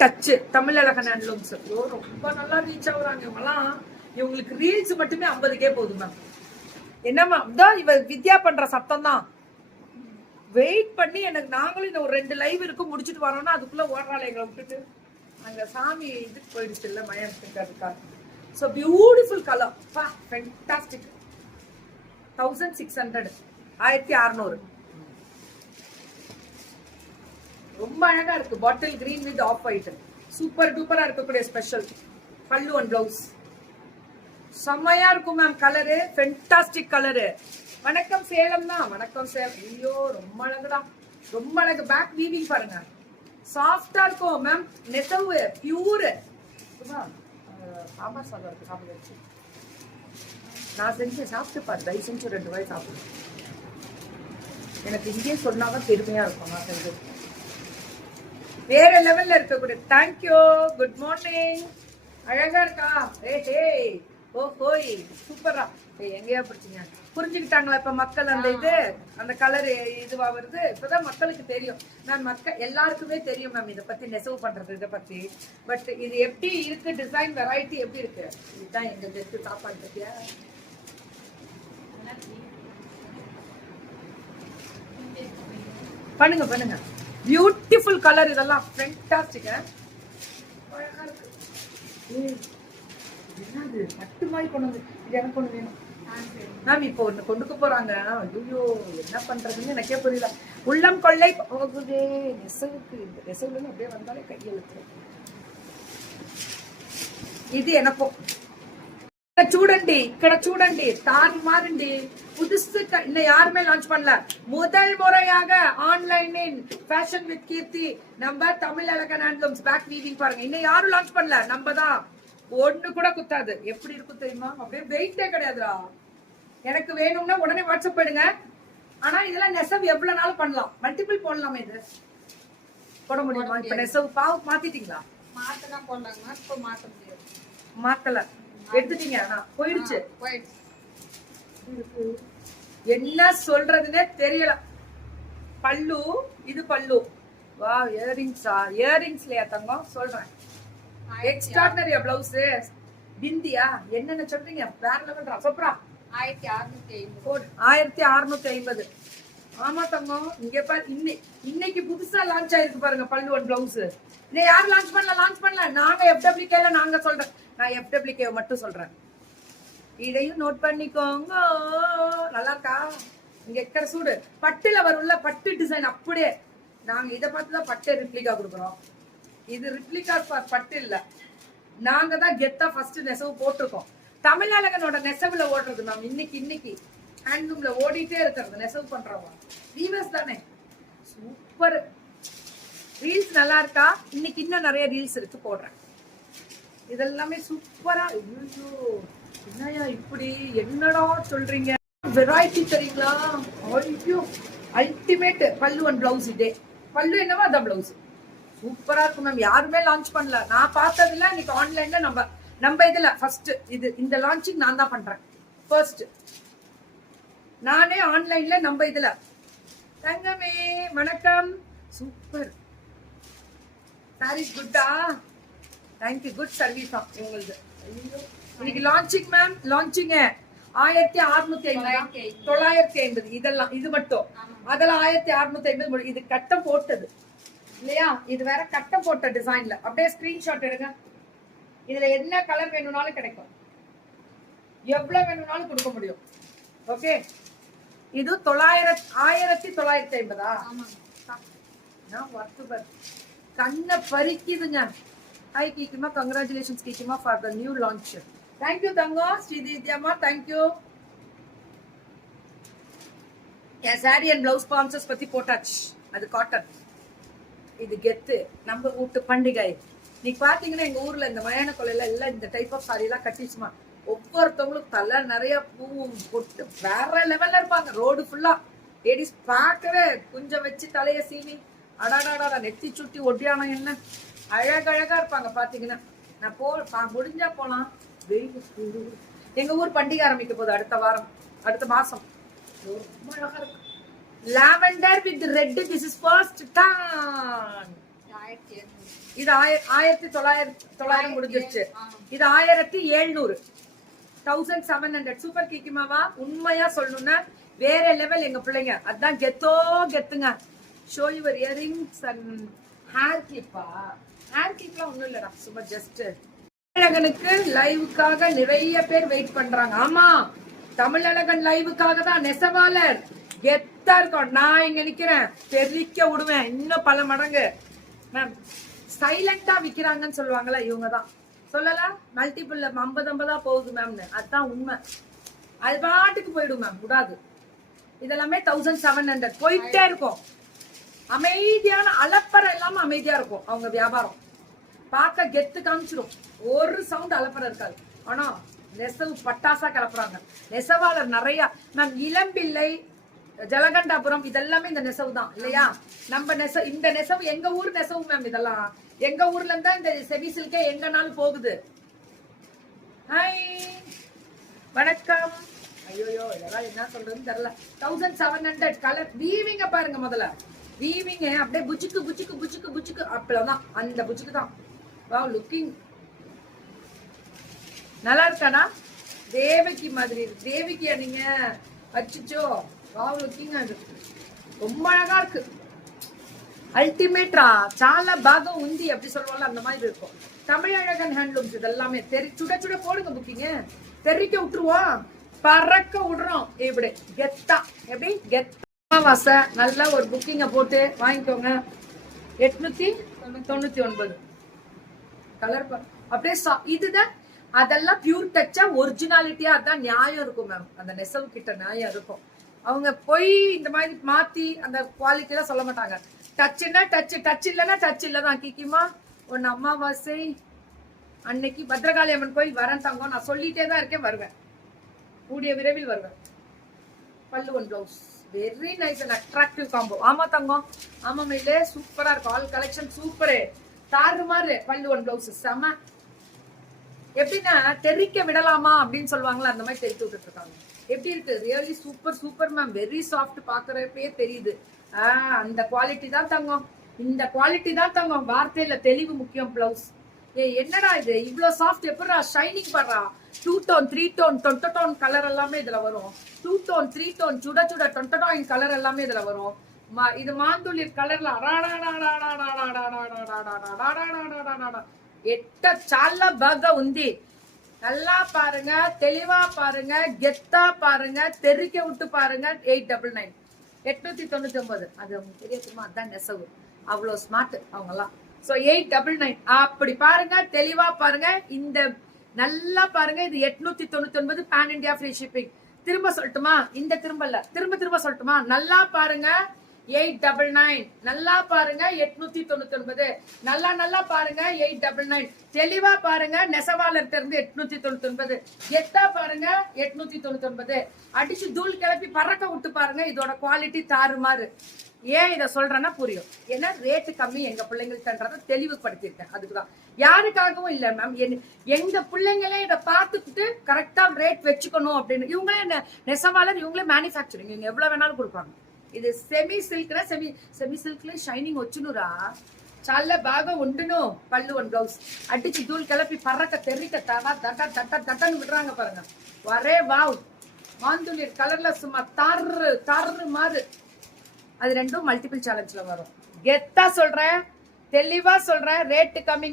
Touch Tamil அழகன் handlooms. ரொம்ப நல்லா reach ஆகுறாங்க இவங்கலாம். இவங்களுக்கு ரீல்ஸ் மட்டுமே 50K போகுது மேம். என்னம்மா தான் இவ வித்யா பண்ற சத்தம் தான். வெயிட் பண்ணி எனக்கு நாங்களும் இந்த ஒரு 2 லைவ் இருக்கு முடிச்சுட்டு வரோம்னா அதுக்குள்ள ஓடுறாள் எங்களை விட்டுட்டு. அங்க சாமி இதுக்கு போயிடுச்சு இல்ல மயத்துக்கு அதுக்காக. ஸோ பியூட்டிஃபுல் கலர் பா ஃபென்டாஸ்டிக். 1600 1600 ரொம்ப அழகா இருக்கு. Bottle green with off white super டூப்பரா இருக்கக்கூடிய ஸ்பெஷல் பல்லு அண்ட் பிளவுஸ் செம்மையா இருக்கும் மேம். Colour fantastic colour. வணக்கம் சேலம் தான். வணக்கம் சேலம். ஐயோ ரொம்ப அழகுடா, ரொம்ப அழகு. பேக் வீவிங் பாருங்க, சாஃப்டா இருக்கும் மேம். நெசவு பியூர். சாம்பார் சாதம் இருக்கு சாப்பிட. நான் செஞ்சு சாப்பிட்டு பாரு, தயவு செஞ்சு 2 வாய் சாப்பிடு. எனக்கு இங்கே சொன்னாதான் பெருமையா இருக்கும். நான் செஞ்சு வேற லெவல்ல இருக்கக்கூடிய. Thank you, good morning. அழகா இருக்கா? ஏ ஓ ஹோய் சூப்பரா. எங்கேயா பிடிச்சிங்க புரிஞ்சுக்கிட்டாங்களா இப்ப மக்கள்? அந்த இது அந்த கலர் இதுவா வருது இப்பதான் மக்களுக்கு தெரியும் மேம். எல்லாருக்குமே தெரியும் மேம் இதை பத்தி, நெசவு பண்றது இதை பத்தி. பட் இது எப்படி இருக்கு, டிசைன் வெரைட்டி எப்படி இருக்கு, இதுதான் எங்க ஜெஸ்ட் சாப்பாடு பத்தியா. பண்ணுங்க பண்ணுங்க. பியூட்டிஃபுல் கலர் இதெல்லாம் ஃபென்டாஸ்டிக். அழகா இருக்கு. என்னது பட்டு மாதிரி கொண்டு வந்து இது எனக்கு ஒண்ணு வேணும் மேம். இப்போ ஒண்ணு கொண்டுக்க போறாங்க. ஐயோ என்ன பண்றதுன்னு எனக்கே புரியல. உள்ளம் கொள்ளை போகுதே நெசவுக்கு. இந்த நெசவுல அப்படியே வந்தாலே கையெழுத்து. இது எனக்கும் చూడండి ఇక్కడ చూడండి తారి మారండి புதுசு இன்னும் யாருமே லான்ச் பண்ணல. முதல் முறையாக ஆன்லைனில் ஃபேஷன் வித் கீர்த்தி நம்ம தமிழ் அழகன் ஹேண்ட்லூம்ஸ் பேக் வீவிங் பாருங்க. இன்னும் யாரும் லான்ச் பண்ணல, நம்ம தான். ஒண்ணு கூட குத்தாது. எப்படி இருக்கும் தெரியுமா? அப்படியே வெயிட்டே கிடையாதுடா. எனக்கு வேணும்னா உடனே வாட்ஸ்அப் பண்ணுங்க. ஆனா இதெல்லாம் நெசவு எவ்வளவு நாள் பண்ணலாம், மல்டிபிள் போடலாமே. இது போட முடியுமா? இப்ப நெசவு பாவு மாத்திட்டீங்களா? மாத்தலாம் போடலாங்க. இப்ப மாத்த முடியாது. மாத்தல எடுத்துட்டீங்க. போயிடுச்சு. என்ன சொல்றதுன்னே தெரியல. பல்லு இது பல்லு. வா இயரிங்ஸா? இயரிங்ஸ்லயா தங்கம்? சொல்றேன். எக்ஸ்ட்ராடனரியா பிளவுஸ் பிந்தியா என்னென்ன சொல்றீங்க? வேற லெவல்ரா சூப்பரா. 1650. ஆமா தங்கம். இங்க பாரு, இன்னைக்கு புதுசா லான்ச் ஆயிருக்கு பாருங்க பல்லு ஒன் பிளவுஸ். இன்னும் யாரும் லான்ச் பண்ணல. நாங்க FWKல நாங்க சொல்றேன். நான் FWK மட்டும் சொல்றேன். இதையும் நோட் பண்ணிக்கோங்க. நல்லா இருக்கா? இங்க எக்கற சூடு பட்டுல வரும்ல, பட்டு டிசைன் அப்படியே. நாங்க இதை பார்த்துதான் பட்டு ரிப்ளிகா கொடுக்குறோம். இது ரிப்ளிகா பட்டு இல்ல, நாங்க தான் கெத்தா ஃபர்ஸ்ட் நெசவு போட்டிருக்கோம். தமிழ் அழகனோட நெசவுல ஓடுறது மேம். இன்னைக்கு ஹேண்ட்லூம்ல ஓடிட்டே இருக்கிறது நெசவு பண்றவங்க வீவர்ஸ் தானே. சூப்பர். ரீல்ஸ் நல்லா இருக்கா? இன்னைக்கு இன்னும் நிறைய ரீல்ஸ் இருக்கு, போடுறேன். இதெல்லாமே சூப்பரா. ஐயோ என்னையா இப்படி என்னடா சொல்றீங்க? வெரைட்டி தெரியுங்களா? ஐயோ அல்டிமேட். பல்லு அண்ட் பிளவுஸ். இதே பல்லு என்னவோ அதான் பிளவுஸ். சூப்பரா இருக்கும் மேம். யாருமே லான்ச் பண்ணல. நான் பார்த்ததுல இன்னைக்கு ஆன்லைன்ல நம்ம இதுல ஃபர்ஸ்ட் இது இந்த லான்ச்சிங் நான் தான் பண்றேன். ஃபர்ஸ்ட் நானே ஆன்லைன்ல நம்ம இதுல. தங்கமே வணக்கம். சூப்பர் சாரீஸ். குட்டா? தேங்க்யூ. குட் சர்வீஸ் இவங்களுக்கு. இன்னைக்கு லான்ச்சிங் மேம். லான்ச்சிங் 1650 950. இதெல்லாம் இது மட்டும். அதெல்லாம் 1650. இது கட்டம் போட்டது இல்லையா? இது வேற கட்டம் போட்ட டிசைன்ல. அப்படியே ஸ்கிரீன்ஷாட் எடுங்க. இதுல என்ன கலர் வேணும்னாலும் கிடைக்கும், எவ்வளவு வேணும்னாலும் கொடுக்க முடியும். ஓகே. இது 1950. கண்ணை பறிக்குதுங்க. ஹாய் கீக்கிமா, கங்க்ராச்சுலேஷன்ஸ் கீக்கிமா for the new launch. Thank you தங்கம். ஸ்ரீதித்யாமா தேங்க்யூ. என் சாரி அண்ட் பிளவுஸ் ஸ்பான்சர்ஸ் பத்தி போட்டாச்சு. அது காட்டன். இது கெத்து. நம்ம வீட்டு பண்டிகை. நீ பாத்தீங்கன்னா எங்க ஊர்ல இந்த மயான கொலையில எல்லாம் இந்த டைப் ஆஃப் சாரி எல்லாம் கட்டிச்சுமா. ஒவ்வொருத்தவங்களும் தலை நிறைய பூவும் போட்டு வேற லெவல்ல இருப்பாங்க. ரோடு ஃபுல்லா லேடிஸ் பார்க்கவே குஞ்சம் வச்சு தலைய சீனி அடாடாடா நெத்தி சுட்டி ஒட்டியானம் என்ன அழகழகா இருப்பாங்க பாத்தீங்கன்னா. நான் முடிஞ்சா போலாம். எங்க ஊர் பண்டிகை ஆரம்பிக்க போகுது அடுத்த மாசம். ரொம்ப அழகா இருக்கு. lavender with red. This is first time. இது 1900 முடிஞ்சிருச்சு. இது 1700, 1700. சூப்பர் கிக்கிமாவா. உண்மையா சொல்லணும்னா வேற லெவல் எங்க பிள்ளைங்க. அதான் கெத்துங்க. Show your earrings and hair கிளிப்பா. ஹேர் கிளிப்லாம் ஒண்ணும் இல்லடா, சும்மா ஜஸ்ட். தமிழகனுக்கு லைவுக்காக நிறைய பேர் வெயிட் பண்றாங்க. ஆமா, தமிழகன் லைவுக்காக தான். நெசவாளர் கெத்தா இருக்கும். நான் இங்க நிக்கிறேன், தெரிவிக்க விடுவேன் இன்னும் பல மடங்கு. மேம் சைலண்டா விக்கிறாங்கன்னு சொல்லுவாங்கல்ல, இவங்க தான். சொல்லலாம் மல்டிபிள் 50 போகுது மேம்னு. அதுதான் உண்மை. அது பாட்டுக்கு போயிடும் மேம், விடாது. இதெல்லாமே 1700 போயிட்டே இருக்கும். அமைதியான அலப்பறை இல்லாம அமைதியா இருக்கும் அவங்க வியாபாரம். பார்க்க கெத்து காமிச்சிடும். ஒரு சவுண்ட் அலப்பறை இருக்காது. ஆனா நெசவு பட்டாசா கிளப்புறாங்க. நெசவாளர் நிறைய மேம். இளம்பிள்ளை, ஜலகண்டாபுரம் இதெல்லாமே இந்த நெசவு தான் இல்லையா? நம்ம இந்த நெசவு எங்க ஊர் நெசவு மேம். இதெல்லாம் எங்க ஊர்ல இருந்தா இந்த செவி சில்கே எங்கனாலும் போகுது. ஹாய், வணக்கம். ஐயோ, இதெல்லாம் என்ன சொல்றதுன்னு தெரியல. 1700 கலர் வீவிங்க பாருங்க. முதல்ல வீவிங்க அப்படியே புச்சுக்கு புச்சுக்கு புச்சுக்கு புச்சுக்கு அப்பதான் அந்த புச்சுக்கு தான். வாவ், லுக்கிங் நல்லா இருக்கானா? தேவகி மாதிரி இருக்கு. தேவகியா நீங்க? அச்சுச்சோ, வாவ், லுக்கிங் ரொம்ப அழகா இருக்கு. அல்டிமேட்ரா. చాలా బాగా ఉంది அப்படி சொல்லுவாங்க, அந்த மாதிரி இருக்கும். தமிழழகன் ஹேண்ட்லூம்ஸ் இதெல்லாமே சுட சுட போடுங்க புக்கிங்க. தெரிக்க விட்டுருவோம், பறக்க விடுறோம். இப்படி கெத்தா, எப்படி கெத்தா வாச நல்ல ஒரு புக்கிங்க போட்டு வாங்கிக்கோங்க. 899 கலர் அப்படியே. இதுதான் அதெல்லாம் பியூர் டச்சா ஒரிஜினாலிட்டியா. அதான் நியாயம் இருக்கும் மேம். அந்த நெசவு கிட்ட நியாயம் இருக்கும். அவங்க போய் இந்த மாதிரி மாத்தி அந்த குவாலிட்டி எல்லாம் சொல்ல மாட்டாங்க. டச்சுன்னா டச், டச் இல்லைன்னா டச் இல்லதான். கிக்கிமா ஒன்னு அமாவாசை அன்னைக்கு பத்ரகாளி அம்மன் கோயில் வரேன் தங்கம். நான் சொல்லிட்டே தான் இருக்கேன், வருவேன், கூடிய விரைவில் வருவேன். பல்லு one blouse very nice and attractive combo. ஆமா தங்கம், ஆமா மேலே சூப்பரா இருக்கும். ஆல் கலெக்ஷன் சூப்பரு, தாறுமாறு. பல்லு ஒன் பிளவுஸ் செம. எப்படின்னா தெரிக்க விடலாமா அப்படின்னு சொல்லுவாங்களா, அந்த மாதிரி தெரிவித்து விட்டுட்டு இருக்காங்க. எப்படி இருக்கு? Really super super ma'am. Very soft, பாக்குறப்பே தெரியுது. அந்த குவாலிட்டி தான் தங்கம். இந்த குவாலிட்டி தான் தங்கம். வார்த்தையில தெளிவு முக்கியம். பிளவுஸ் என்னடா இது இவ்வளவு சாஃப்ட்? எப்படா ஷைனிங் பண்றா? 2 டோன் 3 டோன் 20 டோன் கலர் எல்லாமே இதுல வரும். 2 டோன் 3 டோன் சுட சுட 20 டோன் கலர் எல்லாமே இதுல வரும். இது மாந்துளிர் கலர்ல எட்ட చాలా బాగా ఉంది. நல்லா பாருங்க, தெளிவா பாருங்க, கெத்தா பாருங்க, தெரிக்க விட்டு பாருங்க. 899 899. அது உங்களுக்கு தெரியுமா? அதான் நெசவு. அவ்வளவு ஸ்மார்ட் அவங்க எல்லாம். சோ 899 அப்படி பாருங்க, தெளிவா பாருங்க. இந்த நல்லா பாருங்க. இது 899 பேன் இண்டியா ஃப்ரீ ஷிப்பிங். திரும்ப சொல்லட்டுமா? இந்த திரும்ப சொல்லட்டுமா? நல்லா பாருங்க. 899 நல்லா பாருங்க. 899 நல்லா பாருங்க. 899 தெளிவா பாருங்க. நெசவாளர் இருந்து 899 எத்தா பாருங்க. 899 அடிச்சு தூள் கிளப்பி பறக்க விட்டு பாருங்க. இதோட குவாலிட்டி தாறுமாறு. ஏன் இதை சொல்றேன்னா புரியும். ஏன்னா ரேட்டு கம்மி எங்க பிள்ளைங்கள்ட்டன்றத தெளிவுபடுத்திருக்கேன். அதுக்குதான், யாருக்காகவும் இல்ல மேம். எங்க பிள்ளைங்களே இதை பார்த்துக்கிட்டு கரெக்டா ரேட் வச்சுக்கணும் அப்படின்னு. இவங்களே நெசவாளர், இவங்களே மேனுஃபேக்சரிங், இவங்க எவ்வளவு வேணாலும் கொடுப்பாங்க. ఇది సెమీ సిల్క్ రా. సెమీ సిల్క్ లో షైనింగ్ వచ్చునురా. చాలా బాగా ఉండును. పళ్ళు ஒன் பிளவுஸ் அடிச்சு தூள் கிளப்பி பறக்க தெரிக்க தட்டன்னு விடுறாங்க பாருங்க. வரே வாவ். மாந்துளிர் கலர்ல சும்மா தாறு மாறு. அது ரெண்டும் மல்டிபிள் சேலஞ்ச்ல வரும். கெத்தா சொல்றேன், தெளிவா சொல்றேன். ரேட்டு கம்மிங்க.